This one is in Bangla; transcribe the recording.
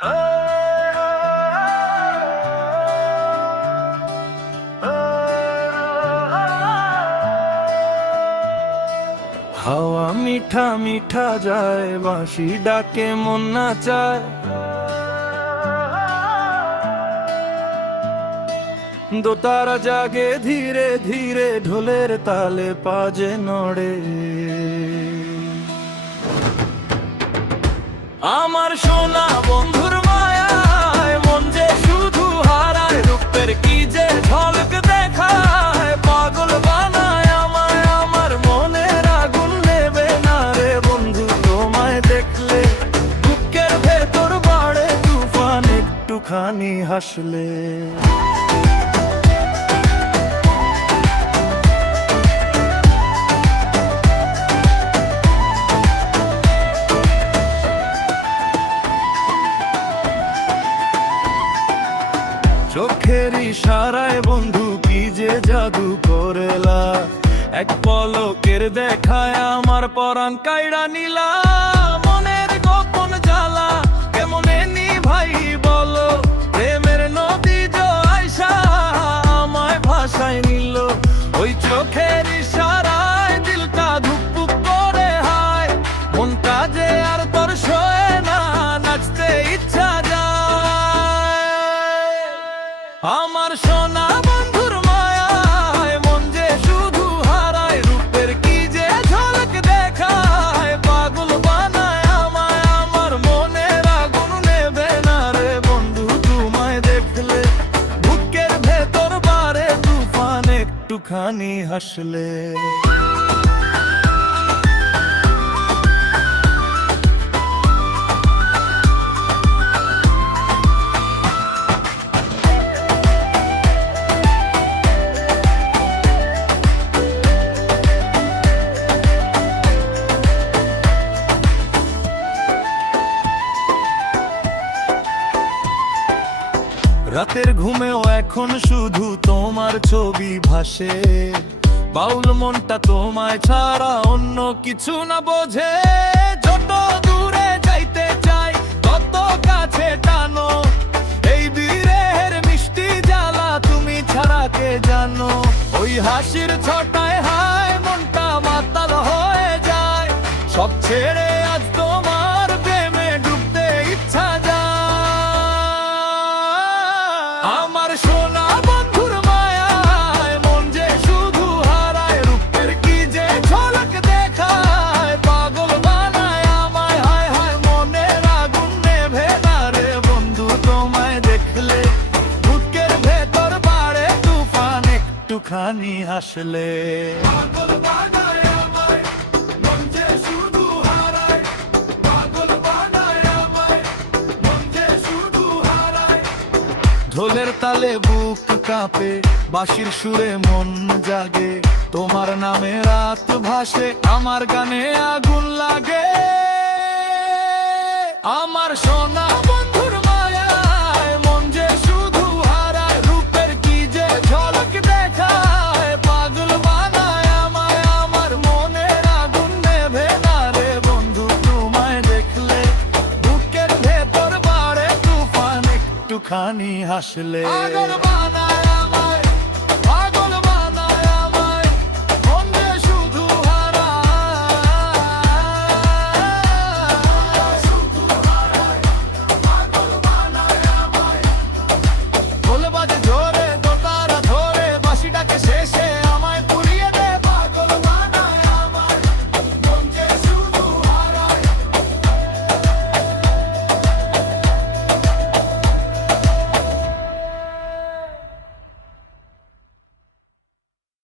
হাওয়া মিঠা মিঠা যায়, বাঁশি ডাকে মন নাচায়, দোতারা জাগে ধীরে ধীরে, ঢোলের তালে পাজে নড়ে। আমার সোনা বন্ধুর মায়ায় মন যে শুধু হারায়, রূপের কি যে ঝলক দেখায়, পাগল বানায় আমায়। আমার মনের আগুন নেবে না রে বন্ধু তোমায় দেখলে, বুকের ভেতর বাড়ে তুফান একটুখানি হাসলে। চোখের ইশারায় বন্ধু কি যে জাদু করেলা, এক পলকের দেখায় আমার পরাণ কাইড়া নিলা। মনের গোপন জ্বালা কেমনে নিভাই বলো, প্রেমের নদী আইসা আমায় ভাষায় নিল। ওই চোখের ইশারায় দিলটা ধুকপুক করে হায়, মনটা যে আর তোর সয়ে না, নাচতে ইচ্ছা আমার সোনা বন্ধুর মায়ায় মন যে শুধু হারায়, রূপের কি যে ঝলক দেখায়, পাগল বানায় আমায়। আমার মনের আগুন নেবে না রে বন্ধু তোমায় দেখলে, বুকের ভেতর বাড়ে তুফান একটুখানি হাসলে। রাতের ঘুমেও এখন শুধু তোমার ছবি ভাসে, বাউল মনটা তোমায় ছাড়া অন্য কিছু না বোঝে। যত দূরে যাইতে চাই তত কাছে টানো, এই বিরের মিষ্টি জ্বালা তুমি ছাড়া কে জানো। ওই হাসির ছটায় হায় মনটা মাতাল হয়ে যায়, সব ছেড়ে আজ তোমার প্রেমে ডুবতে ইচ্ছা যায়। আমার সোনা বন্ধুর মায়ায় মন যে শুধু হারায়, রূপের কি যে ঝলক দেখায়, পাগল বানায় আমায়। হায় হায় মনের আগুন নেভে না রে বন্ধু তোমায় দেখলে, বুকের ভেতর বাড়ে তুফান একটুখানি হাসলে। পাগল বানায় আমায়, মন যে শুধু হারায়, পাগল বানায় আমায়, মন যে শুধু হারায়। ঢোলের তালে বুক কাঁপে, বাঁশির সুরে মন জাগে, তোমার নামে রাত ভাসে, আমার গানে আগুন লাগে। আমার সোনা বন্ধুর মায়ায় মন যে শুধু হারায়, রূপের কি যে ঝলক দেখায়, পাগল বানায় আমায়। আমার মনের আগুন নেভে না রে বন্ধু তোমায় দেখলে, বুকের ভেতর বাড়ে তুফান একটুখানি হাসলে।